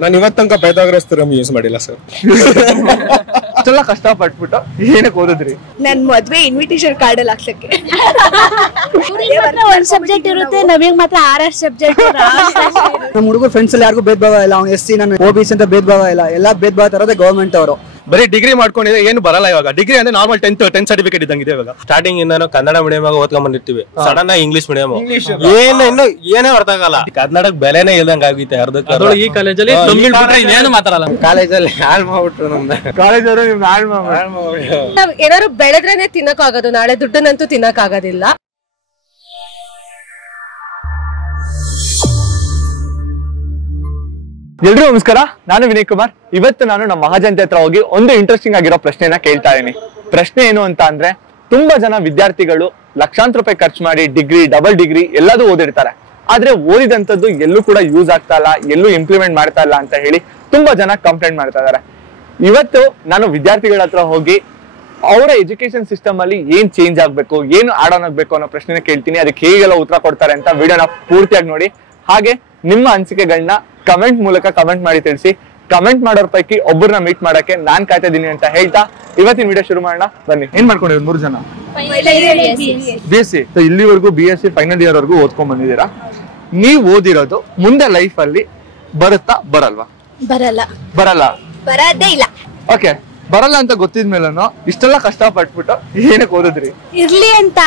ನಾನು ಇವತ್ತು ತನಕ ಪೈಥಾಗರಸ್ ಥಿಯರಮ್ ಯೂಸ್ ಮಾಡಿಲ್ಲ ಸರ್. ಅಷ್ಟೆಲ್ಲ ಕಷ್ಟಪಟ್ಬಿಟ್ಟು ಏನಕ್ಕೆ ಓದಿದ್ರಿ? ನನ್ ಮದ್ವೆ ಇನ್ವಿಟೇಷನ್ ಕಾರ್ಡ್ ಅಲ್ಲಿ ಹಾಕ್ಸಕ್ಕೆ. ಒಂದ್ ಸಬ್ಜೆಕ್ಟ್ ಇರುತ್ತೆ, ನಮಗ್ ಮಾತ್ರ 6 ಸಬ್ಜೆಕ್ಟ್. ನಮ್ಮ ಹುಡುಗರು ಫ್ರೆಂಡ್ಸ್ ಅಲ್ಲಿ ಯಾರಿಗೂ ಭೇದ ಭಾವ ಇಲ್ಲ. ಅವ್ನು SC ನಾನು OBC ಅಂತ ಭೇದ ಭಾವ ಇಲ್ಲ. ಎಲ್ಲಾ ಭೇದ ಭಾವ ತರೋದೇ ಗವರ್ಮೆಂಟ್ ಅವರು. ಬರೀ ಡಿಗ್ರಿ ಮಾಡ್ಕೊಂಡಿದ್ರೆ ಏನು ಬರಲ್ಲ ಇವಾಗ. ಡಿಗ್ರಿ ಅಂದ್ರೆ ನಾರ್ಮಲ್ 10th ಸರ್ಟಿಫಿಕೇಟ್ ಇದ್ದಂಗಿದೆ ಇವಾಗ. ಸ್ಟಾರ್ಟಿಂಗ್ ಇಂದ ಕನ್ನಡ ಮೀಡಿಯಂ ಓದ್ಕೊಂಡ್ ಬಂದಿರ್ತೀವಿ, ಸಡನ್ ಆಗಿ ಇಂಗ್ಲಿಷ್ ಮೀಡಿಯಂ ಏನೇ ಅರ್ಥ ಆಗಲ್ಲ. ಕನ್ನಡಕ್ಕೆ ಬೆಲೆನೇ ಇಲ್ದಂಗ ಆಗುತ್ತೆ ಅರ್ಧಕ್ಕೆ. ಈ ಕಾಲೇಜಲ್ಲಿ ಏನು ಮಾತಾಡಲ್ಲ. ಕಾಲೇಜಲ್ಲಿ ಹಾಳು ಮಾಡ್ಬಿಟ್ರು ನಮ್ದು. ಕಾಲೇಜವರು ನಿಮ್ಗೆ ಹಾಳು ಮಾಡ್ಬಿಟ್ರು. ನಾವ್ ಏನಾದ್ರು ಬೆಳೆದ್ರೇನೆ ತಿನ್ನಕ್ ಆಗೋದು, ನಾಳೆ ದುಡ್ಡನ್ನಂತೂ ತಿನ್ನಕ್ ಆಗೋದಿಲ್ಲ. ಎಲ್ರಿಗೂ ನಮಸ್ಕಾರ, ನಾನು ವಿನಯ್ ಕುಮಾರ್. ಇವತ್ತು ನಾನು ನಮ್ಮ ಮಹಾಜನತೆ ಹತ್ರ ಹೋಗಿ ಒಂದು ಇಂಟ್ರೆಸ್ಟಿಂಗ್ ಆಗಿರೋ ಪ್ರಶ್ನೆನ ಕೇಳ್ತಾ ಇದೀನಿ. ಪ್ರಶ್ನೆ ಏನು ಅಂತ ಅಂದ್ರೆ, ತುಂಬಾ ಜನ ವಿದ್ಯಾರ್ಥಿಗಳು ಲಕ್ಷಾಂತರ ರೂಪಾಯಿ ಖರ್ಚು ಮಾಡಿ ಡಿಗ್ರಿ, ಡಬಲ್ ಡಿಗ್ರಿ ಎಲ್ಲದೂ ಓದಿರ್ತಾರೆ. ಆದ್ರೆ ಓದಿದಂಥದ್ದು ಎಲ್ಲೂ ಕೂಡ ಯೂಸ್ ಆಗ್ತಾ ಇಲ್ಲ, ಎಲ್ಲೂ ಇಂಪ್ಲಿಮೆಂಟ್ ಮಾಡ್ತಾ ಇಲ್ಲ ಅಂತ ಹೇಳಿ ತುಂಬಾ ಜನ ಕಂಪ್ಲೇಂಟ್ ಮಾಡ್ತಾ ಇದಾರೆ. ಇವತ್ತು ನಾನು ವಿದ್ಯಾರ್ಥಿಗಳ ಹತ್ರ ಹೋಗಿ ಅವರ ಎಜುಕೇಶನ್ ಸಿಸ್ಟಮ್ ಅಲ್ಲಿ ಏನ್ ಚೇಂಜ್ ಆಗ್ಬೇಕು, ಏನು ಆಡ್ ಆನ್ ಆಗ್ಬೇಕು ಅನ್ನೋ ಪ್ರಶ್ನೆನ ಕೇಳ್ತೀನಿ. ಅದಕ್ಕೆ ಹೇಗೆಲ್ಲ ಉತ್ತರ ಕೊಡ್ತಾರೆ ಅಂತ ವಿಡಿಯೋನ ಪೂರ್ತಿಯಾಗಿ ನೋಡಿ. ಹಾಗೆ ನಿಮ್ಮ ಅನಿಸಿಕೆಗಳನ್ನ ಕಮೆಂಟ್ ಮೂಲಕ ಕಮೆಂಟ್ ಮಾಡಿ ತಿಳಿಸಿ. ಕಮೆಂಟ್ ಮಾಡೋರ್ ಪೈಕಿ ಒಬ್ಬರನ್ನ ಮೀಟ್ ಮಾಡಕ್ಕೆ ನಾನ್ ಕಾಯ್ತಾ ಇದೀನಿ ಅಂತ ಹೇಳ್ತಾ ಇವತ್ತಿನ ವಿಡಿಯೋ ಶುರು ಮಾಡೋಣ. ಬನ್ನಿ. ಏನ್ ಮಾಡ್ಕೊಂಡಿದ್ರು 3 ಜನ? BSc. ಇಲ್ಲಿವರೆಗೂ BSc ಫೈನಲ್ ಇಯರ್ ವರ್ಗೂ ಓದ್ಕೊಂಡ್ ಬಂದಿದ್ದೀರಾ. ನೀವ್ ಓದಿರೋದು ಮುಂದೆ ಲೈಫ್ ಅಲ್ಲಿ ಬರುತ್ತಾ ಬರಲ್ವಾ? ಬರಲ್ಲ. ಬರದೇ ಇಲ್ಲ. ಓಕೆ, ಬರಲ್ಲ ಅಂತ ಗೊತ್ತಿದ್ಮೇಲೆ ಇಷ್ಟೆಲ್ಲ ಕಷ್ಟಪಟ್ಬಿಟ್ಟು ಏನಕ್ಕೆ ಓದಿದ್ರಿ? ಇರ್ಲಿ ಅಂತ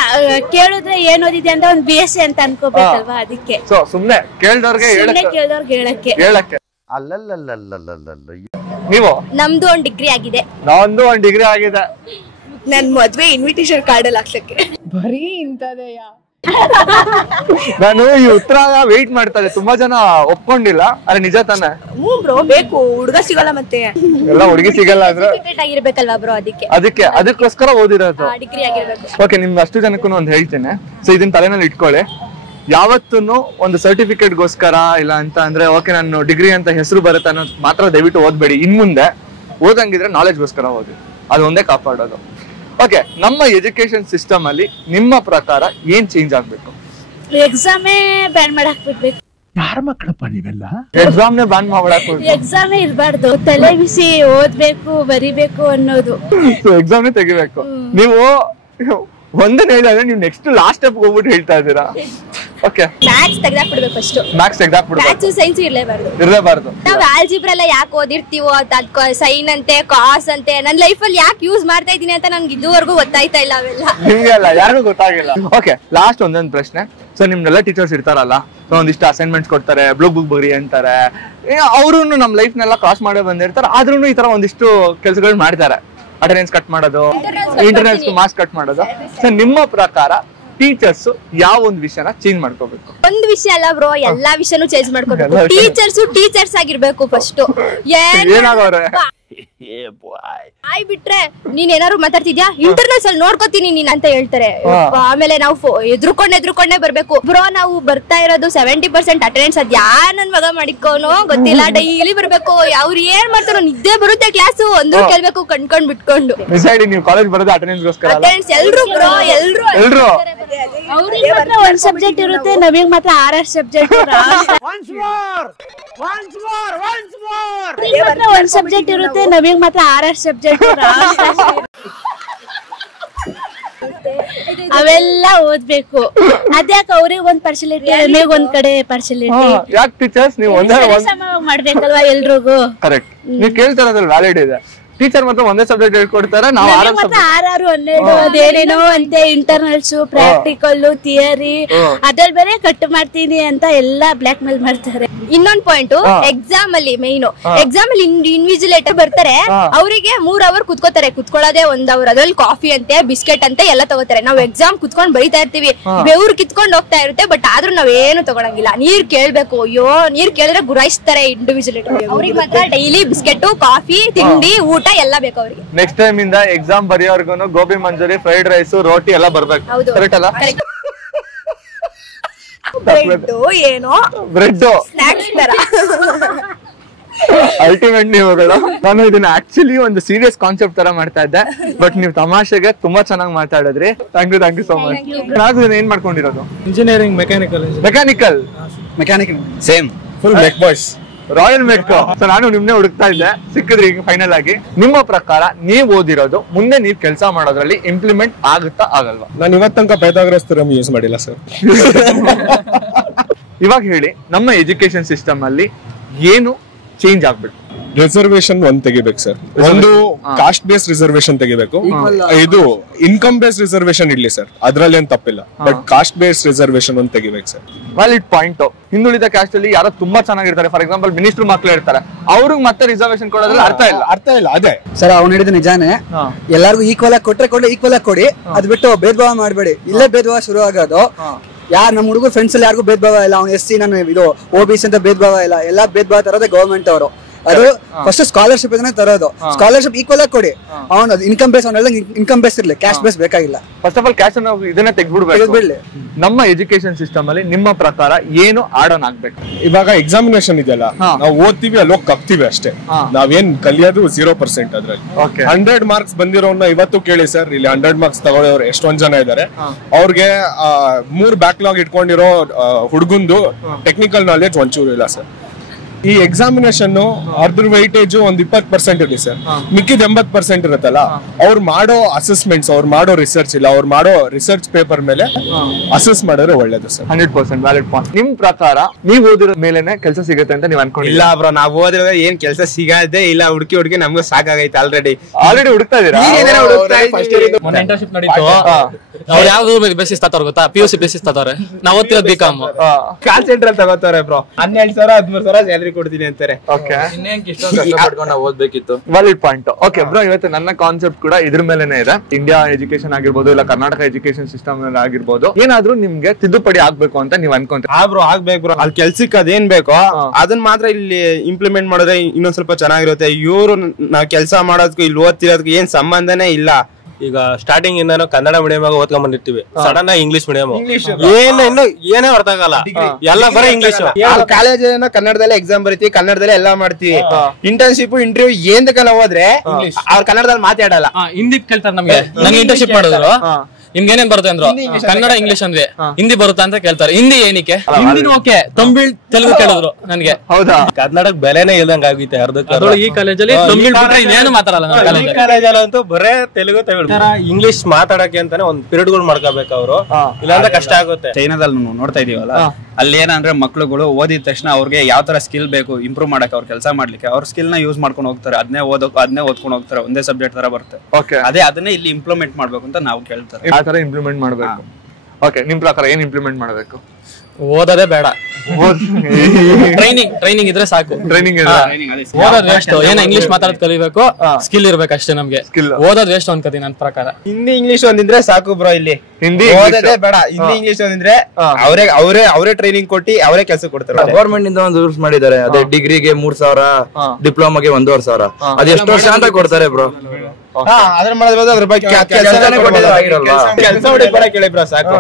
ಕೇಳಿದ್ರೆ ಏನ್ ಓದಿದೆ ಅಂತ ಒಂದ್ BSc ಅಂತ ಅನ್ಕೋಬೇಕಲ್ವಾ, ಅದಕ್ಕೆ. ಸೊ ಸುಮ್ನೆ ಕೇಳ್ದವ್ರಿಗೆ ಹೇಳಕ್ಕೆ. ನೀವು? ನಮ್ದು ಒಂದ್ ಡಿಗ್ರಿ ಆಗಿದೆ. ನಂದು ಒಂದ್ ಡಿಗ್ರಿ ಆಗಿದೆ. ನನ್ ಮದ್ವೆ ಇನ್ವಿಟೇಷನ್ ಕಾರ್ಡ್ ಅಲ್ಲಿ ಹಾಕ್ಸಕ್ಕೆ. ಬರೀ ಇಂತದೆಯಾ? ನಾನು ಈ ಉತ್ತರ ವೇಟ್ ಮಾಡ್ತಾ ಇದ್ದೆ. ತುಂಬಾ ಜನ ಒಪ್ಕೊಂಡಿಲ್ಲ. ಅರೆ ನಿಜ ತಾನೆ? ಬ್ರೋ, ಬೇಕು, ಹುಡುಗ ಸಿಗಲ್ಲ ಮತ್ತೆ. ಎಲ್ಲ ಹುಡುಗಿ ಸಿಗಲ್ಲ ಅಂದ್ರೆ ಆಗಿರ್ಬೇಕಲ್ವಾ ಬ್ರೋ, ಅದಕ್ಕೋಸ್ಕರ ಓದಿರೋದು. ಡಿಗ್ರಿ ಆಗಿರ್ಬೇಕು. ಓಕೆ, ನಿಮ್ಗೆ ಅಷ್ಟು ಜನಕ್ಕೂ ಒಂದು ಹೇಳ್ತೇನೆ. ಸೊ ಇದನ್ನ ತಲೆನಲ್ಲಿ ಇಟ್ಕೊಳ್ಳಿ. ಯಾವತ್ತೂ ಒಂದು ಸರ್ಟಿಫಿಕೇಟ್ ಗೋಸ್ಕರ ಇಲ್ಲ ಅಂತ ಅಂದ್ರೆ ಓಕೆ ನಾನು ಡಿಗ್ರಿ ಅಂತ ಹೆಸರು ಬರುತ್ತೆ ಅನ್ನೋದು ಮಾತ್ರ ದಯವಿಟ್ಟು ಓದ್ಬೇಡಿ. ಇನ್ ಮುಂದೆ ಓದಂಗಿದ್ರೆ ನಾಲೆಜ್ ಗೋಸ್ಕರ ಓದಿ, ಅದು ಒಂದೇ ಕಾಪಾಡೋದು. ಓಕೆ, ನಮ್ಮ ಎಜುಕೇಶನ್ ಸಿಸ್ಟಮ್ ಅಲ್ಲಿ ನಿಮ್ಮ ಪ್ರಕಾರ ಏನ್ ಚೇಂಜ್ ಆಗ್ಬೇಕು? ಎಕ್ಸಾಮೇ ಬ್ಯಾನ್ ಮಾಡಕ್ ಬಿಡ್ಬೇಕು. ಯಾರ ಮಕ್ಕಳಪ್ಪ ನೀವೆಲ್ಲ? ಎಕ್ಸಾಮ್ನೇ ಬ್ಯಾನ್ ಮಾಡಕ್ ಎಕ್ಸಾಮೇ ಇರ್ಬಾರ್ದು, ತಲೆ ಬಿಸಿ ಓದ್ಬೇಕು, ಬರಿಬೇಕು ಅನ್ನೋದು. ಎಕ್ಸಾಮ್ನೇ ತೆಗಿಬೇಕು. ನೀವು ಒಂದನ್ನ ಹೇಳಿದ್ರೆ ನೀವು ನೆಕ್ಸ್ಟ್ ಲಾಸ್ಟ್ ಸ್ಟೆಪ್ ಹೋಗ್ಬಿಟ್ಟು ಹೇಳ್ತಾ ಇದ್ದೀರಾ. ಓಕೆ, ಮ್ಯಾಥ್ಸ್ ತೆಗ್ದಾಕ್ಬಿಡ್ಬೇಕು ಫಸ್ಟ್. ಮ್ಯಾಥ್ಸ್ ತೆಗ್ದಾಕ್ಬಿಡ್ಬೇಕು. ಮ್ಯಾಥ್ಸ್ ಸೈನ್ಸ್ ಇರ್ಲೇಬಾರ್ದು. ನಾವ್ ಆಲ್ಜಿಬ್ರಾ ಎಲ್ಲ ಯಾಕೆ ಓದಿರ್ತೀವೋ ಅದಕ್ಕೆ ಸೈನ್ ಅಂತೆ, ಕಾಸ್ ಅಂತೆ, ನನ್ ಲೈಫ್ ಅಲ್ಲಿ ಯಾಕೆ ಯೂಸ್ ಮಾಡ್ತಾ ಇದೀನಿ ಅಂತ ನನ್ಗೆ ಇದುವರೆಗೂ ಗೊತ್ತಾಯ್ತಾ ಇಲ್ಲ. ಅವೆಲ್ಲ ನಿಮ್ಗೆ ಅಲ್ಲ, ಯಾರಿಗೂ ಗೊತ್ತಾಗಿಲ್ಲ. ಓಕೆ, ಲಾಸ್ಟ್ ಒಂದೊಂದು ಪ್ರಶ್ನೆ. ಸೊ ನಿಮ್ನೆಲ್ಲ ಟೀಚರ್ಸ್ ಇರ್ತಾರಲ್ಲ, ಸೊ ಒಂದಿಷ್ಟು ಅಸೈನ್ಮೆಂಟ್ಸ್ ಕೊಡ್ತಾರೆ, ಬ್ಲಾಗ್ ಬುಕ್ ಬರಿ ಅಂತಾರೆ. ಅವರು ನಮ್ ಲೈಫ್ ನೆಲ್ಲ ಕ್ರಾಸ್ ಮಾಡೇ ಬಂದಿರ್ತಾರೆ. ಆದ್ರೂ ಈ ತರ ಒಂದಿಷ್ಟು ಕೆಲಸಗಳು ಮಾಡ್ತಾರೆ. ಅಟೆಂಡೆನ್ಸ್ ಕಟ್ ಮಾಡೋದು, ಇಂಟರ್ನಲ್ಸ್ ಮಾರ್ಕ್ಸ್ ಕಟ್ ಮಾಡೋದು. ಸೊ ನಿಮ್ಮ ಪ್ರಕಾರ ಟೀಚರ್ಸ್ ಯಾವ ಒಂದು ವಿಷಯನ ಚೇಂಜ್ ಮಾಡ್ಕೋಬೇಕು? ಒಂದ್ ವಿಷಯ ಅಲ್ಲ ಬ್ರೋ, ಎಲ್ಲಾ ವಿಷಯನೂ ಚೇಂಜ್ ಮಾಡ್ಕೋಬೇಕು. ಟೀಚರ್ಸ್ ಆಗಿರ್ಬೇಕು ಫಸ್ಟ್. ಏನಾಗೋರೆ ಆಯ್ ಬಿಟ್ರೆ ನೀನ್ ಏನಾದ್ರು ಮಾತಾಡ್ತಿದ್ಯಾ, ಇಂಟರ್ನಲ್ಸ್ ಅಲ್ಲಿ ನೋಡ್ಕೋತೀನಿ ನೀನ್ ಅಂತ ಹೇಳ್ತಾರೆ. ಆಮೇಲೆ ನಾವು ಎದ್ರುಕೊಂಡೇ ಬರ್ಬೇಕು. ಬ್ರೋ, ನಾವು ಬರ್ತಾ ಇರೋದು 70% ಅಟೆಂಡೆನ್ಸ್. ಅದ್ ಯಾರ್ ನನ್ ಮಗ ಮಾಡಿಕೋನೋ ಗೊತ್ತಿಲ್ಲ, ಡೈಲಿ ಬರ್ಬೇಕು. ಅವ್ರು ಏನ್ ಮಾಡ್ತಾರೋ, ನಿದ್ದೆ ಬರುತ್ತೆ ಕ್ಲಾಸು ಅಂದ್ರೂ ಕೇಳ್ಬೇಕು, ಕಣ್ಕೊಂಡ್ ಬಿಟ್ಕೊಂಡು. ನೀವು ಕಾಲೇಜ್ ಬರೋದು ಅಟೆಂಡೆನ್ಸ್ ಗೋಸ್ಕರ? ಎಲ್ರು ಬ್ರೋ, ಎಲ್ರು ಅವ್ರಿಗೆ ಮಾತ್ರ ಒಂದ್ ಸಬ್ಜೆಕ್ಟ್ ಇರುತ್ತೆ, ನಮಗ್ ಮಾತ್ರ 6 ಸಬ್ಜೆಕ್ಟ್. ಒಂದ್ ಸಬ್ಜೆಕ್ಟ್ ಇರುತ್ತೆ, ನಮಗ್ ಮಾತ್ರ 6 ಸಬ್ಜೆಕ್ಟ್. ಅವೆಲ್ಲ ಓದ್ಬೇಕು. ಅದ್ಯಾಕೆ ಅವ್ರಿಗೆ ಒಂದ್ ಪಾರ್ಶಾಲಿಟಿ, ನಮಗ್ ಒಂದ್ ಕಡೆ ಪಾರ್ಶಾಲಿಟಿ? ಯಾಕೆ ಟೀಚರ್ಸ್ ನೀವು ಒಂದೇ ಮಾಡ್ಬೇಕಲ್ವಾ ಎಲ್ರಿಗೂ? ಕರೆಕ್ಟ್. ನೀವು ಕೇಳ್ತಾರದ್ರಲ್ಲಿ ವ್ಯಾಲಿಡ್ ಇದೆ. ಟೀಚರ್ ಮಾತ್ರ ಒಂದೇ ಸಬ್ಜೆಕ್ಟ್ ಹೇಳ್ಕೊಡ್ತಾರೆ, ನಾವು 6 12 ಅದೇನೇನೋ ಅಂತೆ. ಇಂಟರ್ನಲ್ಸ್, ಪ್ರಾಕ್ಟಿಕಲ್, ಥಿಯರಿ, ಅದ್ರಲ್ಲಿ ಬೇರೆ ಕಟ್ ಮಾಡ್ತೀನಿ ಅಂತ ಎಲ್ಲಾ ಬ್ಲಾಕ್ ಮೇಲ್ ಮಾಡ್ತಾರೆ. ಇನ್ನೊಂದ್ ಪಾಯಿಂಟ್, ಎಕ್ಸಾಮ್ ಅಲ್ಲಿ ಮೇನ್ ಎಕ್ಸಾಮ್ ಅಲ್ಲಿ ಇನ್ವಿಜಿಲೇಟರ್ ಬರ್ತಾರೆ. ಅವರಿಗೆ 3 ಅವರ್ ಕುತ್ಕೋತಾರೆ. ಕುತ್ಕೊಳ್ಳೋದೇ 1 ಅವರ್. ಅದ್ರಲ್ಲಿ ಕಾಫಿ ಅಂತೆ, ಬಿಸ್ಕೆಟ್ ಅಂತೆ ಎಲ್ಲ ತಗೋತಾರೆ. ನಾವು ಎಕ್ಸಾಮ್ ಕುತ್ಕೊಂಡ್ ಬರೀತಾ ಇರ್ತೀವಿ, ಬೆವ್ರು ಕಿತ್ಕೊಂಡ್ ಹೋಗ್ತಾ ಇರುತ್ತೆ. ಬಟ್ ಆದ್ರೂ ನಾವೇನು ತಗೊಳಂಗಿಲ್ಲ. ನೀರ್ ಕೇಳ್ಬೇಕು. ಅಯ್ಯೋ, ನೀರ್ ಕೇಳಿದ್ರೆ ಗುರಾಯಿಸ್ತಾರೆ ಇನ್ವಿಜಿಲೇಟರ್. ಅವ್ರಿಗೆ ಮಾತ್ರ ಡೈಲಿ ಬಿಸ್ಕೆಟ್, ಕಾಫಿ, ತಿಂಡಿ, ಊಟ ಎಲ್ಲ ಬೇಕು ಅವ್ರಿಗೆ. ನೆಕ್ಸ್ಟ್ ಟೈಮ್ ಇಂದ ಎಕ್ಸಾಮ್ ಬರೆಯೋರ್ಗು ಗೋಬಿ ಮಂಚೂರಿ, ಫ್ರೈಡ್ ರೈಸ್, ರೋಟಿ ಎಲ್ಲ ಬರ್ಬೇಕು. ಕರೆಕ್ಟ್ ಅಲ್ಲ? ಏನೋ ಬ್ರೆಡ್ ಸ್ನಾಕ್ಸ್ ತರ. ಅಲ್ಟಿಮೇಟ್ ನೀವುಗಳು. ನಾನು ಇದನ್ನ ಆಕ್ಚುಲಿ ಒಂದು ಸೀರಿಯಸ್ ಕಾನ್ಸೆಪ್ಟ್ ತರ ಮಾಡ್ತಾ ಇದ್ದೆ, ಬಟ್ ನೀವು ತಮಾಷೆಗೆ ತುಂಬಾ ಚೆನ್ನಾಗಿ ಮಾತಾಡಿದ್ರಿ. Thank you so much. ನಾನು ಏನ್ ಮಾಡ್ಕೊಂಡಿರೋದು? Engineering, mechanical same full block boys. Royal mech. So ನಾನು ನಿಮ್ನೆ ಹುಡುಕ್ತಾ ಇದ್ದೆ, ಸಿಕ್ಕಿದ್ರಿ ಈಗ ಫೈನಲ್ ಆಗಿ. ನಿಮ್ಮ ಪ್ರಕಾರ ನೀವ್ ಓದಿರೋದು ಮುಂದೆ ನೀವ್ ಕೆಲಸ ಮಾಡೋದ್ರಲ್ಲಿ ಇಂಪ್ಲಿಮೆಂಟ್ ಆಗುತ್ತಾ ಆಗಲ್ವಾ? ನಾನು ಇವತ್ತು ತನಕ ಪೈಥಾಗರಸ್ ಥಿಯರಮ್ ಯೂಸ್ ಮಾಡಿಲ್ಲ ಸರ್. ಇವಾಗ ಹೇಳಿ, ನಮ್ಮ ಎಜುಕೇಶನ್ ಸಿಸ್ಟಮ್ ಅಲ್ಲಿ ಏನು ಚೇಂಜ್ ಆಗ್ಬೇಕು? ರಿಸರ್ವೇಶನ್ ಒಂದ್ ತೆಗಿಬೇಕು ಸರ್. ಒಂದು ಕಾಸ್ಟ್ ಬೇಸ್ ರಿಸರ್ವೇಶನ್ ತೆಗಿಬೇಕು. ಇದು ಇನ್ಕಮ್ ಬೇಸ್ ರಿಸರ್ವೇಶನ್ ಇರ್ಲಿ ಸರ್, ಅದ್ರಲ್ಲಿ ಏನ್ ತಪ್ಪಿಲ್ಲ. ಬಟ್ ಕಾಸ್ಟ್ ಬೇಸ್ ರಿಸರ್ವೇಶನ್ ಒಂದ್ ತೆಗಿಬೇಕು ಸರ್. Valid point. ಹಿಂದುಳಿದ ಕ್ಯಾಸ್ಟ್ ಅಲ್ಲಿ ಯಾರೋ ತುಂಬಾ ಚೆನ್ನಾಗಿರ್ತಾರೆ, ಫಾರ್ ಎಕ್ಸಾಂಪಲ್ ಮಿನಿಸ್ಟರ್ ಮಕ್ಳು ಇರ್ತಾರೆ, ಅವ್ರಿಗೆ ಮತ್ತೆ ರಿಸರ್ವೇಶನ್ ಕೊಡೋದ್ರಲ್ಲಿ ಅರ್ಥ ಇಲ್ಲ. ಅದೇ ಸರ್ ಅವ್ನು ಹೇಳಿದ ನಿಜಾನೇ. ಎಲ್ಲಾರ್ಗು ಈಕ್ವಲ್ ಆಗಿ ಕೊಟ್ರೆ ಈಕ್ವಲ್ ಆಗಿ ಕೊಡಿ, ಅದ್ ಬಿಟ್ಟು ಭೇದ ಭಾವ ಮಾಡ್ಬೇಡಿ. ಇಲ್ಲೇ ಭೇದ ಭಾವ ಶುರು ಆಗೋದು. ಯಾರು ನಮ್ಮ ಹುಡುಗರು ಫ್ರೆಂಡ್ಸ್ ಅಲ್ಲಿ ಯಾರಿಗೂ ಭೇದ ಭಾವ ಇಲ್ಲ. ಅವ್ನು SC ನಾನು ಇದು OBC ಅಂತ ಭೇದ ಭಾವ ಇಲ್ಲ. ಎಲ್ಲಾ ಭೇದ ಭಾವ ತರೋದೇ ಗವರ್ಮೆಂಟ್ ಅವರು. ಅದು ಫಸ್ಟ್ ಸ್ಕಾಲರ್ಶಿಪ್ ಇದನ್ನ ತರೋದು. ಸ್ಕಾಲರ್ಶಿಪ್ ಈಕ್ವಲ್ ಆಗಿ ಕೊಡಿ. ಅವ್ನು ಇನ್ಕಮ್ ಬೇಸ್, ಅವ್ನೆಲ್ಲ ಇನ್ಕಮ್ ಬೇಸ್ ಇರ್ಲಿ, ಕ್ಯಾಶ್ ಬೇಸ್ ಬೇಕಾಗಿಲ್ಲ. ಫಸ್ಟ್ ಆಫ್ ಆಲ್ ಕ್ಯಾಶ್ ಅನ್ನು ಇದನ್ನ ತೆಗ್ದ್ಬಿಡ್ಬೇಕು. ನಮ್ಮ ಎಜುಕೇಶನ್ ಸಿಸ್ಟಮ್ ಅಲ್ಲಿ ನಿಮ್ಮ ಪ್ರಕಾರ ಏನು ಆಡ್ ಆನ್ ಆಗ್ಬೇಕು? ಇವಾಗ ಎಕ್ಸಾಮಿನೇಷನ್ ಇದೆಯಲ್ಲ, ನಾವು ಓದ್ತೀವಿ, ಅಲ್ಲಿ ಹೋಗಿ ಕಪ್ತೀವಿ ಅಷ್ಟೇ. ನಾವೇನ್ ಕಲಿಯೋದು 0%. ಅದ್ರಲ್ಲಿ 100 ಮಾರ್ಕ್ಸ್ ಬಂದಿರೋನ್ನ ಇವತ್ತು ಕೇಳಿ ಸರ್, ಇಲ್ಲಿ 100 ಮಾರ್ಕ್ಸ್ ತಗೊಳ್ಳೋರು ಎಷ್ಟೊಂದ್ ಜನ ಇದಾರೆ. ಅವ್ರಿಗೆ 3 ಬ್ಯಾಕ್ಲಾಗ್ ಇಟ್ಕೊಂಡಿರೋ ಹುಡುಗಂದು ಟೆಕ್ನಿಕಲ್ ನಾಲೆಜ್ ಒಂಚೂರು ಇಲ್ಲ ಸರ್. ಈ ಎಕ್ಸಾಮಿನೇಷನ್ ಅದ್ರ ವೈಟೇಜ್ ಒಂದ್ 20% ಇರಲಿ ಸರ್. ಮಿಕ್ಕಿದ 80% ಇರುತ್ತಲ್ಲ, ಅವ್ರು ಮಾಡೋ ಅಸೆಸ್ಮೆಂಟ್ಸ್, ಅವ್ರು ಮಾಡೋ ರಿಸರ್ಚ್ ಇಲ್ಲ. ಅವ್ರು ಮಾಡೋ ರಿಸರ್ಚ್ ಪೇಪರ್ ಮೇಲೆ ಅಸೆಸ್ ಮಾಡಿದ್ರೆ ಒಳ್ಳೇದು ಸರ್. 100% valid point. ನಿಮ್ ಪ್ರಕಾರ ನೀವ್ ಓದಿರೋ ಮೇಲೆನೆ ಕೆಲಸ ಸಿಗುತ್ತೆ ಅಂತ ನೀವ್ ಅನ್ಕೊಂಡಿಲ್ಲ? ಇಲ್ಲ ಬ್ರೋ, ನಾವ್ ಓದಿರೋದ್ರೆ ಏನ್ ಕೆಲಸ ಸಿಗದೆ ಇಲ್ಲ. ಹುಡುಕಿ ನಮ್ಗೆ ಸಾಕಾಗೈತೆ. ಆಲ್ರೆಡಿ ಹುಡುಕ್ತಾ ಇದೀರಾ? ಮೊನ್ನೆ ಇಂಟರ್ನ್ಶಿಪ್ ನಡೀತು. ಅವ್ರು ಯಾವ್ದು ಬೇಸಿಸ್ ತಗೋರ್ ಗೊತ್ತಾ? PUC ಬೇಸಿಸ್ ತಗೋರೆ. ನಾವ್ ಓದ್ತಿರೋದು BCom. ಕಾಲ್ ಸೆಂಟರ್ ತಗೋತಾರೆ ಬ್ರೋ. 12,000 13,000 ಸ್ಯಾಲರಿ ಕೊಡ್ತೀನಿ ಅಂತಾರೆ. ಓದ್ಬೇಕಿತ್ತು. Valid point. ಓಕೆ ಬ್ರೋ, ಇವತ್ತು ನನ್ನ ಕಾನ್ಸೆಪ್ಟ್ ಕೂಡ ಇದ್ರ ಮೇಲೆನೆ ಇದೆ. ಇಂಡಿಯಾ ಎಜುಕೇಶನ್ ಆಗಿರ್ಬೋದು, ಇಲ್ಲ ಕರ್ನಾಟಕ ಎಜುಕೇಶನ್ ಸಿಸ್ಟಮ್ ಆಗಿರ್ಬೋದು, ಏನಾದ್ರೂ ನಿಮ್ಗೆ ತಿದ್ದುಪಡಿ ಆಗ್ಬೇಕು ಅಂತ ನೀವ್ ಅನ್ಕೊಂತೀರ? ಬ್ರೋ ಆಗ್ಬೇಕು ಬ್ರೋ. ಅಲ್ಲಿ ಕೆಲ್ಸಕ್ಕೆ ಅದೇನ್ ಬೇಕೋ ಅದನ್ನ ಮಾತ್ರ ಇಲ್ಲಿ ಇಂಪ್ಲಿಮೆಂಟ್ ಮಾಡೋದ್ರೆ ಇನ್ನೊಂದ್ ಸ್ವಲ್ಪ ಚೆನ್ನಾಗಿರುತ್ತೆ. ಇವ್ರು ನಾವ್ ಕೆಲಸ ಮಾಡೋದಕ್ಕೂ ಇಲ್ಲಿ ಓದ್ತಿರೋದಕ್ಕೂ ಏನ್ ಸಂಬಂಧನೇ ಇಲ್ಲ. ಈಗ ಸ್ಟಾರ್ಟಿಂಗ್ ಇಂದ ಕನ್ನಡ ಮೀಡಿಯಂ ಆಗಿ ಓದ್ಕೊಂಡ್ ಬಂದಿರ್ತೀವಿ, ಸಡನ್ ಆಗಿ ಇಂಗ್ಲಿಷ್ ಮೀಡಿಯಂ. ಏನೇ ಅರ್ಥ ಆಗಲ್ಲ, ಎಲ್ಲ ಬರೀ ಇಂಗ್ಲಿಷ್. ಕಾಲೇಜ್ ಕನ್ನಡದಲ್ಲೇ ಎಕ್ಸಾಮ್ ಬರೀತೀವಿ, ಕನ್ನಡದಲ್ಲೇ ಎಲ್ಲಾ ಮಾಡ್ತೀವಿ. ಇಂಟರ್ನ್ಶಿಪ್ ಇಂಟರ್ವ್ಯೂ ಏನ್ದಕ್ಕೆಲ್ಲ ಹೋದ್ರೆ ಅವ್ರು ಕನ್ನಡದಲ್ಲಿ ಮಾತಾಡಲ್ಲ, ಹಿಂದಿ ಕೇಳ್ತಾರೆ ನಮ್ಗೆ. ನಂಗೆ ಇಂಟರ್ನ್ಶಿಪ್ ಮಾಡಿದ್ರು, ನಿಮ್ಗೆ ಏನೇನ್ ಬರುತ್ತೆ ಅಂದ್ರು, ಕನ್ನಡ ಇಂಗ್ಲಿಷ್ ಅಂದ್ರೆ ಹಿಂದಿ ಬರುತ್ತಾ ಅಂತ ಕೇಳ್ತಾರೆ. ಹಿಂದಿ ಏನಕ್ಕೆ? ಹಿಂದಿ ಓಕೆ, ತಮಿಳ್ ತೆಲುಗು ಕೇಳಿದ್ರು ನನ್ಗೆ. ಹೌದಾ? ಕನ್ನಡಕ್ ಬೆಲೆನೇ ಇಲ್ದಂಗ ಆಗುತ್ತೆ ಅರ್ಧಕ್ಕೆ. ಈ ಕಾಲೇಜಲ್ಲಿ ತಮಿಳ್ ಬಿಟ್ರೆ ಇನ್ನೇನು ಮಾತಾಡಲ್ಲ. ಕಾಲೇಜಲ್ಲಂತೂ ಬರೇ ತೆಲುಗು ಇಂಗ್ಲಿಷ್ ಮಾತಾಡಕ್ಕೆ ಅಂತಾನೆ ಒಂದ್ ಪೀರಿಯಡ್ ಗಳು ಮಾಡ್ಕೋಬೇಕು ಅವರು, ಇಲ್ಲಾಂದ್ರೆ ಕಷ್ಟ ಆಗುತ್ತೆ. ಚೈನಾದಲ್ಲಿ ನೋಡ್ತಾ ಇದೀವಲ್ಲ, ಅಲ್ಲಿ ಏನಂದ್ರೆ ಮಕ್ಳುಗಳು ಓದಿದ ತಕ್ಷಣ ಅವ್ರಿಗೆ ಯಾವ ತರ ಸ್ಕಿಲ್ ಬೇಕು ಇಂಪ್ರೂವ್ ಮಾಡಕ್ಕೆ, ಅವ್ರ ಕೆಲಸ ಮಾಡ್ಲಿಕ್ಕೆ ಅವ್ರ ಸ್ಕಿಲ್ ನ ಯೂಸ್ ಮಾಡ್ಕೊಂಡು ಹೋಗ್ತಾರೆ. ಅದನ್ನೇ ಓದ್ಕೊಂಡು ಹೋಗ್ತಾರೆ. ಒಂದೇ ಸಬ್ಜೆಕ್ಟ್ ತರ ಬರುತ್ತೆ. ಅದನ್ನೇ ಇಲ್ಲಿ ಇಂಪ್ಲಿಮೆಂಟ್ ಮಾಡ್ಬೇಕು ಅಂತ ನಾವು ಕೇಳ್ತಾರೆ. ಆ ತರ ಇಂಪ್ಲಿಮೆಂಟ್ ಮಾಡ್ಬೇಕು. ಓಕೆ, ನಿಮ್ ಪ್ರಕಾರ ಏನ್ ಇಂಪ್ಲಿಮೆಂಟ್ ಮಾಡ್ಬೇಕು? ಓದೋದೇ ಬೇಡ, ಟ್ರೈನಿಂಗ್ ಇದ್ರೆ ಸಾಕು. ಟ್ರೈನಿಂಗ್ ಓದೋದ್ ವೇಸ್ಟ್. ಏನೋ ಇಂಗ್ಲಿಷ್ ಮಾತಾಡೋದ್ ಕಲಿಬೇಕು, ಸ್ಕಿಲ್ ಇರ್ಬೇಕು ಅಷ್ಟೇ ನಮ್ಗೆ. ಓದೋದ್ ವೇಸ್ಟ್ ಅನ್ಕೋತೀನಿ ನನ್ನ ಪ್ರಕಾರ. ಹಿಂದಿ ಇಂಗ್ಲಿಷ್ ಒಂದಿದ್ರೆ ಸಾಕು ಬ್ರೋ. ಇಲ್ಲಿ ಹಿಂದಿ ಓದೋದೇ ಬೇಡ, ಹಿಂದಿ ಇಂಗ್ಲಿಷ್ ಒಂದಿದ್ರೆ ಅವರೇ ಟ್ರೈನಿಂಗ್ ಕೊಟ್ಟಿ ಅವರೇ ಕೆಲಸ ಕೊಡ್ತಾರೆ. ಗವರ್ಮೆಂಟ್ ಇಂದ ಒಂದು ರೂಲ್ಸ್ ಮಾಡಿದ್ದಾರೆ. ಅದೇ ಡಿಗ್ರಿಗೆ 3,000, ಡಿಪ್ಲೊಮಾಗೆ 1,500. ಅದು ಎಷ್ಟು ವರ್ಷ ಅಂತ ಕೊಡ್ತಾರೆ ಬ್ರೋ. ಅದ್ರ ಮಾಡೋದು ಅದ್ರ ಬಗ್ಗೆ ಕೆಲಸ ಹೊಡಿಬರ ಕೇಳಿ ಬ್ರೋ. ಸಾಕು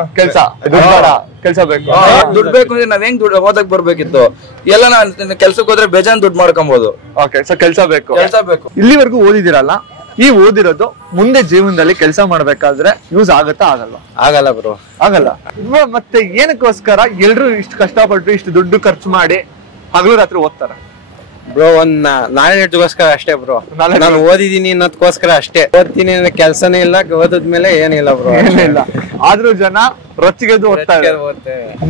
ಕೆಲಸ ಬೇಕು. ದುಡ್ಡು ಬೇಕು ಅಂದ್ರೆ ನಾವ್ ಹೆಂಗ್ ದುಡ್ಡು ಓದಕ್ ಬರ್ಬೇಕಿತ್ತು. ಎಲ್ಲ ಕೆಲ್ಸಕ್ಕೆ ಹೋದ್ರೆ ಬೇಜಾನ್ ದುಡ್ಡು ಮಾಡ್ಕೊಬಹುದು. ಓಕೆ, ಸೊ ಕೆಲಸ ಬೇಕು. ಇಲ್ಲಿವರೆಗೂ ಓದಿದಿರಲ್ಲ, ಈ ಓದಿರೋದು ಮುಂದೆ ಜೀವನದಲ್ಲಿ ಕೆಲಸ ಮಾಡ್ಬೇಕಾದ್ರೆ ಯೂಸ್ ಆಗತ್ತಾ ಆಗಲ್ಲ ಬ್ರೋ? ಆಗಲ್ಲ. ಮತ್ತೆ ಏನಕ್ಕೋಸ್ಕರ ಎಲ್ರು ಇಷ್ಟು ಕಷ್ಟಪಟ್ಟು ಇಷ್ಟು ದುಡ್ಡು ಖರ್ಚು ಮಾಡಿ ಹಗಲು ರಾತ್ರಿ ಓದ್ತಾರೆ ಬ್ರೋ? ನಾಲೆಡ್ಜ್ಗೋಸ್ಕರ ಅಷ್ಟೇ ಬ್ರೋ. ನಾನು ಓದಿದೀನಿ ಅನ್ನೋದಕ್ಕೋಸ್ಕರ ಅಷ್ಟೇ. ಓದ್ತೀನಿ ಅನ್ನೋ ಕೆಲ್ಸನೇ ಇಲ್ಲ, ಓದಿದ್ಮೇಲೆ ಏನಿಲ್ಲ ಬ್ರೋ. ಏನಿಲ್ಲ. ಆದ್ರೂ ಜನ ರೊಚ್ಚಿಗೆದ್ದು ಓದ್ತಾರೆ.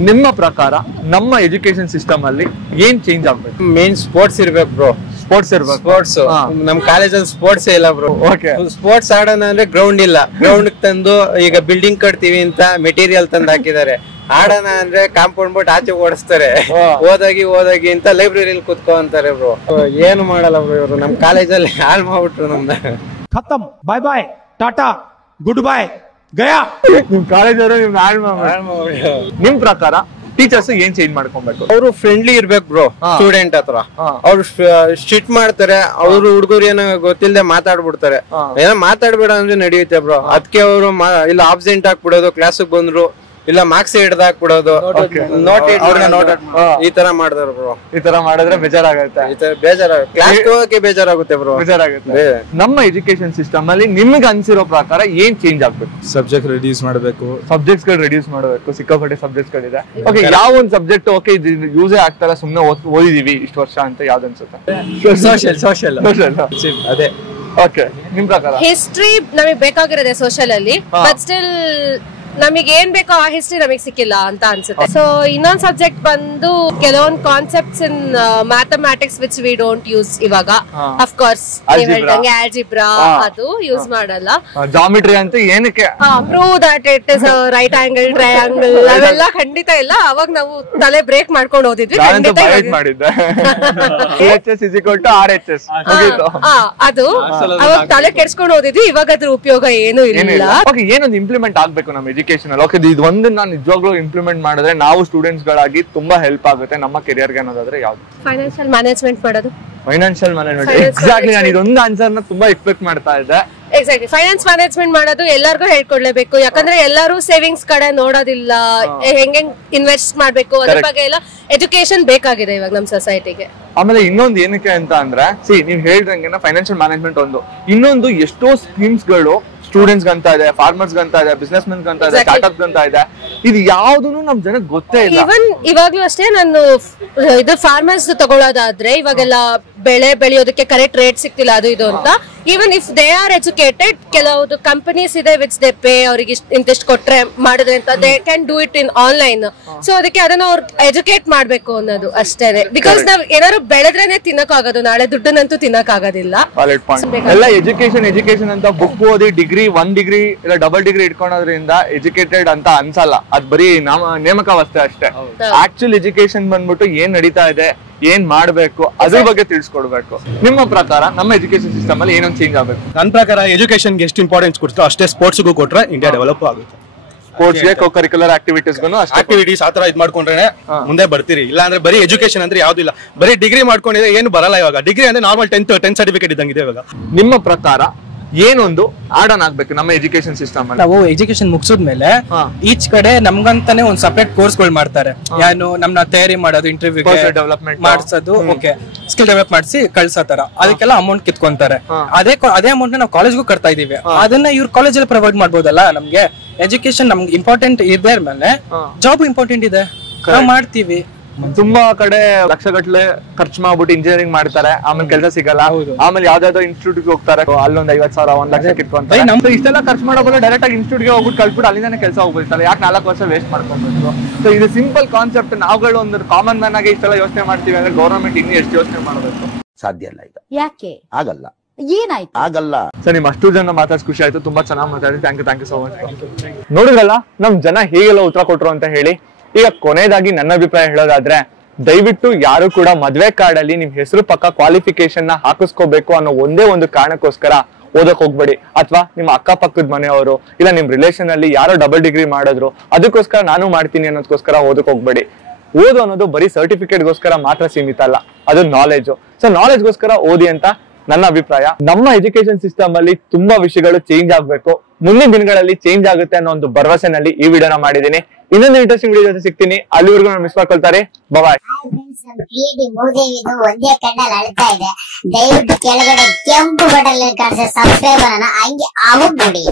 ನಿಮ್ಮ ಪ್ರಕಾರ ನಮ್ಮ ಎಜುಕೇಶನ್ ಸಿಸ್ಟಮ್ ಅಲ್ಲಿ ಏನ್ ಚೇಂಜ್ ಆಗ್ಬೇಕು? ಮೇನ್ ಸ್ಪೋರ್ಟ್ಸ್ ಇರ್ಬೇಕು ಬ್ರೋ. ಸ್ಪೋರ್ಟ್ಸ್ ನಮ್ ಕಾಲೇಜಲ್ಲಿ ಸ್ಪೋರ್ಟ್ಸ್ ಇಲ್ಲ ಬ್ರೋ. ಸ್ಪೋರ್ಟ್ಸ್ ಆಡೋಣ ಅಂದ್ರೆ ಗ್ರೌಂಡ್ ಇಲ್ಲ. ಗ್ರೌಂಡ್ ತಂದು ಈಗ ಬಿಲ್ಡಿಂಗ್ ಕಟ್ತೀವಿ ಅಂತ ಮೆಟೀರಿಯಲ್ ತಂದು ಹಾಕಿದ್ದಾರೆ. ಆಡೋಣ ಅಂದ್ರೆ ಕಾಂಪೌಂಡ್ ಬಿಟ್ಟು ಆಚೆ ಓಡಿಸ್ತಾರೆ. ಓದಾಗಿ ಅಂತ ಲೈಬ್ರರಿಲಿ ಕುತ್ಕೋ ಅಂತಾರೆ ಬ್ರೋ. ಏನು ಮಾಡಲ್ಲ ಬ್ರೋ ಇವರು. ನಮ್ ಕಾಲೇಜಲ್ಲಿ ಹಾಳು ಮಾಡ್ಬಿಟ್ರು ನಮ್ದ. ಖತಮ್, ಬಾಯ್ ಬಾಯ್, ಟಾಟಾ, ಗುಡ್ ಬಾಯ್, ಗಯಾ. ನಿಮ್ ಕಾಲೇಜ್ ಅವರು ನಿಮ್ ಹಾಳು ಮಾಡ್ಬಿಟ್ರು. ನಿಮ್ ಪ್ರಕಾರ ಟೀಚರ್ಸ್ ಏನ್ ಚೇಂಜ್ ಮಾಡ್ಕೊಬೇಕು? ಅವರು ಫ್ರೆಂಡ್ಲಿ ಇರ್ಬೇಕು ಬ್ರೋ ಸ್ಟೂಡೆಂಟ್ ಹತ್ರ. ಅವ್ರು ಸ್ಟ್ರಿಕ್ಟ್ ಮಾಡ್ತಾರೆ. ಅವ್ರು ಹುಡುಗರು ಏನೋ ಗೊತ್ತಿಲ್ಲದೆ ಮಾತಾಡ್ಬಿಡ್ತಾರೆ. ಏನೋ ಮಾತಾಡ್ಬೇಡ ಅಂದ್ರೆ ನಡೆಯುತ್ತೆ ಬ್ರೋ. ಅದಕ್ಕೆ ಅವರು ಇಲ್ಲ ಆಬ್ಸೆಂಟ್ ಆಗ್ಬಿಡೋದು, ಕ್ಲಾಸಿಗೆ ಬಂದ್ರು ಇಲ್ಲ ಮಾರ್ಕ್ಸ್ ಹಿಡ್ದಾಕ್ಬಿಡೋದು, ಈ ತರ ಮಾಡಿದ್ರು ಬ್ರೋ. ಈ ತರ ಮಾಡಿದ್ರೆ ಬೇಜಾರಾಗುತ್ತೆ, ಕ್ಲಾಸ್ ಹೋಗಕ್ಕೆ ಬೇಜಾರಾಗುತ್ತೆ ಬ್ರೋ. ಬೇಜಾರಾಗುತ್ತೆ. ನಮ್ಮ ಎಜುಕೇಶನ್ ಸಿಸ್ಟಮ್ ಅಲ್ಲಿ ನಿಮ್ಗೆ ಅನ್ಸಿರೋ ಪ್ರಕಾರ ಏನ್ ಚೇಂಜ್ ಆಗ್ಬೇಕು? ಸಬ್ಜೆಕ್ಟ್ ರಿಡ್ಯೂಸ್ ಮಾಡಬೇಕು, ಸಬ್ಜೆಕ್ಟ್ಸ್ ಗಳು ರಿಡ್ಯೂಸ್ ಮಾಡಬೇಕು. ಸಿಕ್ಕಾಪಟ್ಟೆ ಸಬ್ಜೆಕ್ಟ್ಸ್ ಗಳಿದೆ. ಓಕೆ, ಯಾವ ಒಂದು ಸಬ್ಜೆಕ್ಟ್ ಓಕೆ ಇದು ಯೂಸೇ ಆಗ್ತಾರ, ಸುಮ್ನೆ ಓದಿದೀವಿ ಇಷ್ಟು ವರ್ಷ ಅಂತ ಯಾವ್ದು ಅನ್ಸುತ್ತೆ? ಸೋಷಿಯಲ್. ಅದೇ. ಓಕೆ, ನಿಮ್ ಪ್ರಕಾರ? ಹಿಸ್ಟ್ರಿ ನಮಗೆ ಬೇಕಾಗಿರೋದೆ ಸೋಷಿಯಲ್ ಅಲ್ಲಿ, ಬಟ್ ಸ್ಟಿಲ್ ನಮಗೆ ಏನ್ ಬೇಕೋ ಆ ಹಿಸ್ಟ್ರಿ ನಮಗೆ ಸಿಕ್ಕಿಲ್ಲ ಅಂತ ಅನ್ಸುತ್ತೆ. ಸೊ ಇನ್ನೊಂದ್ ಸಬ್ಜೆಕ್ಟ್ ಬಂದು ಕೆಲವೊಂದು concepts in mathematics which we don't use ಇವಾಗ. ಅಫ್ ಕೋರ್ಸ್ ನೀವ್ ಹೇಳ್ದಂಗೆ ಆಲ್ಜಿಬ್ರಾ ಅದು ಯೂಸ್ ಮಾಡಲ್ಲ. ಜಾಮಿಟ್ರಿ ಅಂತ ಏನಕ್ಕೆ prove that it is right angle triangle ಅವೆಲ್ಲ ಖಂಡಿತ ಇಲ್ಲ. ಅವಾಗ ನಾವು ತಲೆ ಬ್ರೇಕ್ ಮಾಡ್ಕೊಂಡು ಓದಿದ್ವಿ. ಖಂಡಿತ ಅದು ಅವಾಗ ತಲೆ ಕೆಡ್ಸ್ಕೊಂಡು ಓದಿದ್ವಿ. ಇವಾಗ ಅದ್ರ ಉಪಯೋಗ ಏನು ಇಲ್ಲ. ಏನೊಂದು ಇಂಪ್ಲಿಮೆಂಟ್ ಆಗ್ಬೇಕು ನಮ್ಮ ಎಜುಕೇಶನ್ ಅಲ್ಲಿ. ಓಕೆ, ಇದು ಒಂದನ್ನ ನಿಜವಾಗ್ಲೂ ಇಂಪ್ಲಿಮೆಂಟ್ ಮಾಡಿದ್ರೆ ನಾವು ಸ್ಟೂಡೆಂಟ್ಸ್ ಗಳಾಗಿ ತುಂಬಾ ಹೆಲ್ಪ್ ಆಗುತ್ತೆ ನಮ್ಮ ಕೆರಿಯರ್ ಗೆ ಅನ್ನೋದಾದ್ರೆ ಯಾವ್ದು? ಫೈನಾನ್ಷಿಯಲ್ ಮ್ಯಾನೇಜ್ಮೆಂಟ್ ಮಾಡೋದು. Financial management, exactly. ನಾನು ಇದೊಂದು ಆನ್ಸರ್ ನ ತುಂಬಾ ಎಕ್ಸ್ಪೆಕ್ಟ್ ಮಾಡ್ತಾ ಇದ್ದೆ. ಎಕ್ಸಾಕ್ಟ್ಲಿ, ಫೈನಾನ್ಸ್ ಮ್ಯಾನೇಜ್ಮೆಂಟ್ ಮಾಡೋದು ಎಲ್ಲರಿಗೂ ಹೇಳ್ಕೊಡ್ಲೇಬೇಕು. ಯಾಕಂದ್ರೆ ಎಲ್ಲರೂ ಸೇವಿಂಗ್ಸ್ ಕಡೆ ನೋಡೋದಿಲ್ಲ, ಹೆಂಗ್ ಇನ್ವೆಸ್ಟ್ ಮಾಡ್ಬೇಕು ಅದ್ರ ಬಗ್ಗೆ ಎಲ್ಲ ಎಜುಕೇಶನ್ ಬೇಕಾಗಿದೆ ಇವಾಗ ನಮ್ ಸೊಸೈಟಿಗೆ. ಆಮೇಲೆ ಇನ್ನೊಂದು ಏನಕ್ಕೆ ಅಂತ ಅಂದ್ರೆ, ನೀವ್ ಹೇಳ್ದಂಗೆ ಫೈನಾನ್ಷಿಯಲ್ ಮ್ಯಾನೇಜ್ಮೆಂಟ್ ಒಂದು, ಇನ್ನೊಂದು ಎಷ್ಟೋ ಸ್ಕೀಮ್ಸ್ ಗಳು ಸ್ಟೂಡೆಂಟ್ಸ್ ಗಂತ ಇದೆ, ಫಾರ್ಮರ್ಸ್ ಗಂತ ಇದೆ, ಬಿಸ್ನೆಸ್ ಮೆನ್ ಗಂತ ಇದೆ, ಸ್ಟಾರ್ಟ್ಅಪ್ ಗಂತ ಇದೆ. ಇದು ಯಾವ್ದೂನು ನಮ್ ಜನಕ್ಕೆ ಗೊತ್ತೇ ಇಲ್ಲ. ಇವನ್ ಇವಾಗ್ಲೂ ಅಷ್ಟೇ, ನಾನು ಇದು ಫಾರ್ಮರ್ಸ್ ತಗೊಳ್ಳೋದಾದ್ರೆ ಇವಾಗೆಲ್ಲ ಬೆಳೆ ಬೆಳೆಯೋದಕ್ಕೆ ಕರೆಕ್ಟ್ ರೇಟ್ ಸಿಗ್ತಿಲ್ಲ ಅದು ಇದು ಅಂತ. Even if they are educated, ಕೆಲವೊಂದು ಕಂಪನೀಸ್ ಇದೆ ವಿಚ್ ದೇ ಪೇ, ಅವ್ರಿಗೆ ಇಂತಿಷ್ಟು ಕೊಟ್ರೆ ಮಾಡಿದ್ರೆ ಅಂತ, they can do it in online. So ಅದಕ್ಕೆ ಅದನ್ನ ಅವ್ರು ಎಜುಕೇಟ್ ಮಾಡ್ಬೇಕು ಅನ್ನೋದು ಅಷ್ಟೇನೆ. ಬಿಕಾಸ್ ನಾವ್ ಏನಾದ್ರು ಬೆಳೆದ್ರೇನೆ ತಿನ್ನಕ್ ಆಗೋದು, ನಾಳೆ ದುಡ್ಡನ್ನಂತೂ ತಿನ್ನಕ್ ಆಗೋದಿಲ್ಲ. ಎಲ್ಲ ಎಜುಕೇಶನ್ ಅಂತ ಬುಕ್ ಓದಿ ಡಿಗ್ರಿ 1 ಡಿಗ್ರಿ ಇಲ್ಲ ಡಬಲ್ ಡಿಗ್ರಿ ಇಟ್ಕೊಳೋದ್ರಿಂದ ಎಜುಕೇಟೆಡ್ ಅಂತ ಅನ್ಸಲ್ಲ. ಅದ್ ಬರೀ ನೇಮಕಾವಸ್ಥೆ ಅಷ್ಟೇ. ಆಕ್ಚುಲ್ ಎಜುಕೇಶನ್ ಬಂದ್ಬಿಟ್ಟು ಏನ್ ನಡೀತಾ ಇದೆ, ಏನ್ ಮಾಡ್ಬೇಕು ಅದ್ರ ಬಗ್ಗೆ ತಿಳಿಸ್ಕೊಡ್ಬೇಕು. ನಿಮ್ಮ ಪ್ರಕಾರ ನಮ್ಮ ಎಜುಕೇಶನ್ ಸಿಸ್ಟಮ್ ಅಲ್ಲಿ ಏನೊಂದು ಚೇಂಜ್ ಆಗ್ಬೇಕು? ನನ್ನ ಪ್ರಕಾರ ಎಜುಕೇಶನ್ ಎಷ್ಟು ಇಂಪಾರ್ಟೆನ್ಸ್ ಕೊಡ್ತೀರೋ ಅಷ್ಟೇ ಸ್ಪೋರ್ಟ್ಸ್ಗೂ ಕೊಟ್ರೆ ಇಂಡಿಯಾ ಡೆವಲಪ್ ಆಗುತ್ತೆ. ಸ್ಪೋರ್ಟ್ಸ್ ಗೆ ಕೋ-ಕರಿಕ್ಯುಲರ್ ಆಕ್ಟಿವಿಟೀಸ್ ಆತರ ಇದ್ ಮಾಡ್ಕೊಂಡ್ರೆ ಮುಂದೆ ಬರ್ತೀರಿ. ಇಲ್ಲ ಅಂದ್ರೆ ಬರೀ ಎಜುಕೇಶನ್ ಅಂದ್ರೆ ಯಾವ್ದು ಇಲ್ಲ, ಬರೀ ಡಿಗ್ರಿ ಮಾಡ್ಕೊಂಡಿದ್ರೆ ಏನು ಬರಲ್ಲ. ಇವಾಗ ಡಿಗ್ರಿ ಅಂದ್ರೆ ನಾರ್ಮಲ್ 10th ಸರ್ಟಿಫಿಕೇಟ್ ಇದ್ದಂಗಿದೆ ಇವಾಗ. ನಿಮ್ಮ ಪ್ರಕಾರ ಏನೊಂದು ಆಡ್ ಆನ್ ಆಗ್ಬೇಕು ನಮ್ಮ ಎಜುಕೇಶನ್ ಸಿಸ್ಟಮ್ ಅಲ್ಲಿ? ನಾವು ಎಜುಕೇಶನ್ ಮುಗಿಸಿದ್ಮೇಲೆ ಈಚ್ ಕಡೆ ನಮ್ಗಂತಾನೆ ಒಂದ್ ಸಪರೇಟ್ ಕೋರ್ಸ್ಗಳು ಮಾಡ್ತಾರೆ. ಏನು ನಮ್ನ ತಯಾರಿ ಮಾಡೋದು, ಇಂಟರ್ವ್ಯೂ ಡೆವಲಪ್ಮೆಂಟ್ ಮಾಡಿಸೋದು, ಓಕೆ ಸ್ಕಿಲ್ ಡೆವಲಪ್ ಮಾಡಿಸಿ ಕಳ್ಸೋತರ, ಅದಕ್ಕೆಲ್ಲ ಅಮೌಂಟ್ ಕಿತ್ಕೊಂತಾರೆ. ಅದೇ ಅಮೌಂಟ್ ನಾವು ಕಾಲೇಜ್ಗೂ ಕಟ್ತಾ ಇದೀವಿ. ಅದನ್ನ ಇವ್ರ ಕಾಲೇಜಲ್ಲಿ ಪ್ರೊವೈಡ್ ಮಾಡ್ಬೋದಲ್ಲ. ನಮ್ಗೆ ಎಜುಕೇಶನ್ ನಮ್ಗೆ ಇಂಪಾರ್ಟೆಂಟ್ ಇದೆ ಮೇಲೆ ಜಾಬ್ ಇಂಪಾರ್ಟೆಂಟ್ ಇದೆ, ನಾವು ಮಾಡ್ತೀವಿ. ತುಂಬಾ ಕಡೆ ಲಕ್ಷಗಟ್ಲೆ ಖರ್ಚು ಮಾಡ್ಬಿಟ್ಟು ಇಂಜಿನಿಯರಿಂಗ್ ಮಾಡ್ತಾರೆ, ಆಮೇಲೆ ಕೆಲಸ ಸಿಗಲ್ಲ. ಆಮೇಲೆ ಯಾವ್ದಾದ್ರು ಇನ್ಸ್ಟಿಟ್ಯೂಟ್ ಹೋಗ್ತಾರೆ, ಅಲ್ಲೊಂದ್ 50,000 1 ಲಕ್ಷ ಕಿತ್ಕೊಂತಾರೆ. ಇಷ್ಟೆಲ್ಲ ಖರ್ಚು ಮಾಡೋದು ಡೈರೆಕ್ಟ್ ಆಗಿ ಇನ್ಸ್ಟಿಟ್ಯೂಟ್ ಗೆ ಹೋಗ್ಬಿಟ್ಟು ಕಲ್ತ್ಬಿಟ್ಟು ಅಲ್ಲಿಂದಾನೆ ಕೆಲಸ ಹೋಗ್ಬಿಡ್ತಾರೆ. ಯಾಕೆ 4 ವರ್ಷ ವೇಸ್ಟ್ ಮಾಡ್ಕೊಬೇಕು? ಸೊ ಇದು ಸಿಂಪಲ್ ಕಾನ್ಸೆಪ್ಟ್. ನಾವುಗಳು ಒಂದು ಕಾಮನ್ ಮ್ಯಾನ್ ಆಗಿ ಇಷ್ಟೆಲ್ಲ ಯೋಚನೆ ಮಾಡ್ತೀವಿ ಅಂದ್ರೆ ಗವರ್ನಮೆಂಟ್ ಇನ್ನು ಎಷ್ಟು ಯೋಚನೆ ಮಾಡಬೇಕು? ಸಾಧ್ಯ ಇಲ್ಲ. ಈಗ ಯಾಕೆ ಆಗಲ್ಲ? ಏನಾಯ್ತು? ಆಗಲ್ಲ. ಸರ್, ನಿಮ್ ಅಷ್ಟು ಜನ ಮಾತಾಡ್ ಖುಷಿ ಆಯ್ತು. ತುಂಬಾ ಚೆನ್ನಾಗಿ ಮಾತಾಡಿ. Thank you so much. ನೋಡಿದ್ರಲ್ಲ ನಮ್ ಜನ ಹೇಗೆಲ್ಲ ಉತ್ತರ ಕೊಟ್ರು ಅಂತ ಹೇಳಿ. ಈಗ ಕೊನೆಯದಾಗಿ ನನ್ನ ಅಭಿಪ್ರಾಯ ಹೇಳೋದಾದ್ರೆ, ದಯವಿಟ್ಟು ಯಾರು ಕೂಡ ಮದ್ವೆ ಕಾರ್ಡ್ ಅಲ್ಲಿ ನಿಮ್ ಹೆಸರು ಪಕ್ಕ ಕ್ವಾಲಿಫಿಕೇಶನ್ ನ ಹಾಕಿಸ್ಕೋಬೇಕು ಅನ್ನೋ ಒಂದೇ ಒಂದು ಕಾರಣಕ್ಕೋಸ್ಕರ ಓದಕ್ ಹೋಗ್ಬೇಡಿ. ಅಥವಾ ನಿಮ್ಮ ಅಕ್ಕಪಕ್ಕದ ಮನೆಯವರು ಇಲ್ಲ ನಿಮ್ ರಿಲೇಷನ್ ಅಲ್ಲಿ ಯಾರೋ ಡಬಲ್ ಡಿಗ್ರಿ ಮಾಡಿದ್ರು ಅದಕ್ಕೋಸ್ಕರ ನಾನು ಮಾಡ್ತೀನಿ ಅನ್ನೋದಕ್ಕೋಸ್ಕರ ಓದಕ್ ಹೋಗ್ಬೇಡಿ. ಓದು ಅನ್ನೋದು ಬರೀ ಸರ್ಟಿಫಿಕೇಟ್ ಗೋಸ್ಕರ ಮಾತ್ರ ಸೀಮಿತ ಅಲ್ಲ, ಅದು ನಾಲೆಜ್. ಸೊ ನಾಲೆಜ್ ಗೋಸ್ಕರ ಓದಿ ಅಂತ ನನ್ನ ಅಭಿಪ್ರಾಯ. ನಮ್ಮ ಎಜುಕೇಶನ್ ಸಿಸ್ಟಮ್ ಅಲ್ಲಿ ತುಂಬಾ ವಿಷಯಗಳು ಚೇಂಜ್ ಆಗ್ಬೇಕು. ಮುಂದಿನ ದಿನಗಳಲ್ಲಿ ಚೇಂಜ್ ಆಗುತ್ತೆ ಅನ್ನೋ ಒಂದು ಭರವಸೆನಲ್ಲಿ ಈ ವಿಡಿಯೋನ ಮಾಡಿದೀನಿ. ಇನ್ನೊಂದು ಇಂಟ್ರೆಸ್ಟಿಂಗ್ ವಿಡಿಯೋ ಜೊತೆ ಸಿಗ್ತೀನಿ. ಅಲ್ಲಿವರೆಗೂ ಮಿಸ್ ಮಾಡ್ಕೊಳ್ತಾರೆ. ಬಾಯ್. ಒಂದೇ ಕಣ್ಣಲ್ಲಿ ಅಳ್ತಾ ಇದೆ. ದಯವಿಟ್ಟು ಕೆಳಗಡೆ ಕೆಂಪು ಬಟನ್ ಕಾಣಿಸೋ ಸಬ್ಸ್ಕ್ರೈಬ್ ಅನ್ನ ಹಂಗೆ ಆಗ್ಬಿಡಿ.